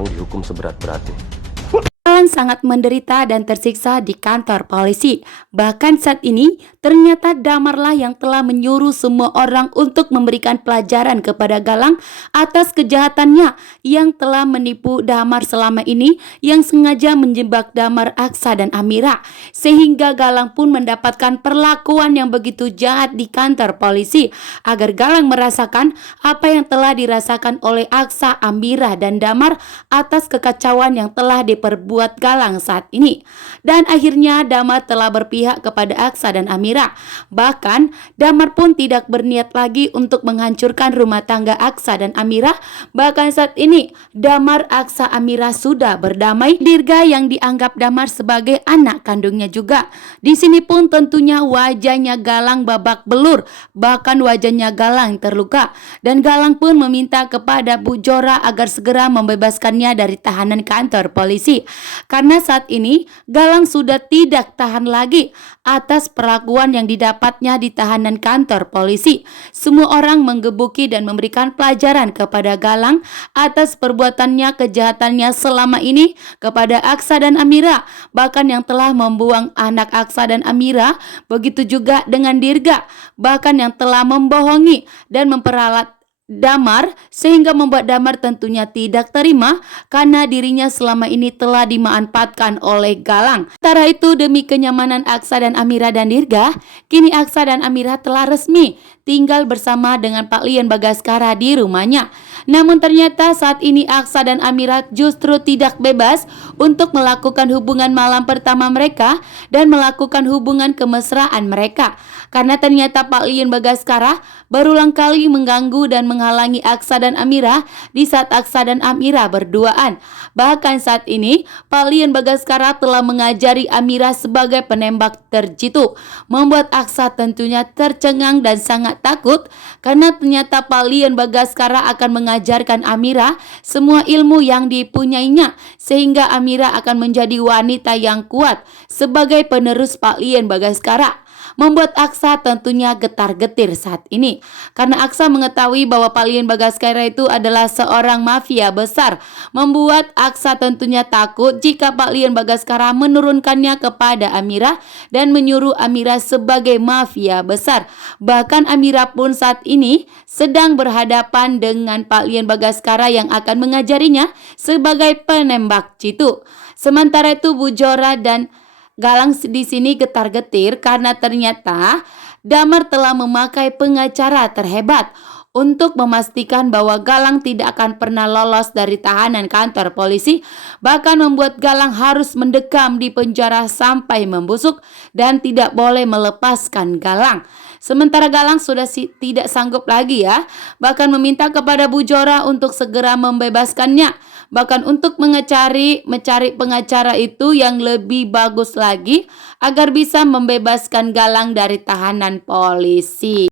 Galang dihukum seberat-beratnya. Galang sangat menderita dan tersiksa di kantor polisi. Bahkan saat ini, ternyata Damarlah yang telah menyuruh semua orang untuk memberikan pelajaran kepada Galang atas kejahatannya yang telah menipu Damar selama ini, yang sengaja menjebak Damar, Aksa, dan Amira. Sehingga Galang pun mendapatkan perlakuan yang begitu jahat di kantor polisi, agar Galang merasakan apa yang telah dirasakan oleh Aksa, Amira, dan Damar atas kekacauan yang telah diperbuat Galang saat ini. Dan akhirnya Damar telah berpihak kepada Aksa dan Amira. Bahkan Damar pun tidak berniat lagi untuk menghancurkan rumah tangga Aksa dan Amira. Bahkan saat ini Damar, Aksa, Amira sudah berdamai. Dirga yang dianggap Damar sebagai anak kandungnya juga. Di sini pun tentunya wajahnya Galang babak belur, bahkan wajahnya Galang terluka. Dan Galang pun meminta kepada Bu Jora agar segera membebaskannya dari tahanan kantor polisi. Karena saat ini Galang sudah tidak tahan lagi atas perlakuan yang didapatnya di tahanan kantor polisi. Semua orang menggebuki dan memberikan pelajaran kepada Galang atas perbuatannya, kejahatannya selama ini kepada Aksa dan Amira. Bahkan yang telah membuang anak Aksa dan Amira, begitu juga dengan Dirga. Bahkan yang telah membohongi dan memperalat Damar, sehingga membuat Damar tentunya tidak terima karena dirinya selama ini telah dimanfaatkan oleh Galang. Sementara itu, demi kenyamanan Aksa dan Amira dan Dirga, kini Aksa dan Amira telah resmi tinggal bersama dengan Pak Lian Bagaskara di rumahnya. Namun ternyata saat ini Aksa dan Amira justru tidak bebas untuk melakukan hubungan malam pertama mereka dan melakukan hubungan kemesraan mereka. Karena ternyata Pak Lian Bagaskara berulang kali mengganggu dan menghalangi Aksa dan Amira di saat Aksa dan Amira berduaan. Bahkan saat ini Pak Lian Bagaskara telah mengajari Amira sebagai penembak terjitu, membuat Aksa tentunya tercengang dan sangat takut karena ternyata Pak Lian Bagaskara akan mengajarkan Amira semua ilmu yang dipunyainya, sehingga Amira akan menjadi wanita yang kuat sebagai penerus Pak Lian Bagaskara. Membuat Aksa tentunya getar-getir saat ini karena Aksa mengetahui bahwa Pak Lian Bagaskara itu adalah seorang mafia besar. Membuat Aksa tentunya takut jika Pak Lian Bagaskara menurunkannya kepada Amira dan menyuruh Amira sebagai mafia besar. Bahkan Amira pun saat ini sedang berhadapan dengan Pak Lian Bagaskara yang akan mengajarinya sebagai penembak jitu. Sementara itu Bu Jora dan Galang di sini getar-getir karena ternyata Damar telah memakai pengacara terhebat untuk memastikan bahwa Galang tidak akan pernah lolos dari tahanan kantor polisi, bahkan membuat Galang harus mendekam di penjara sampai membusuk dan tidak boleh melepaskan Galang. Sementara Galang sudah tidak sanggup lagi bahkan meminta kepada Bu Jora untuk segera membebaskannya. Bahkan untuk mencari pengacara itu yang lebih bagus lagi agar bisa membebaskan Galang dari tahanan polisi.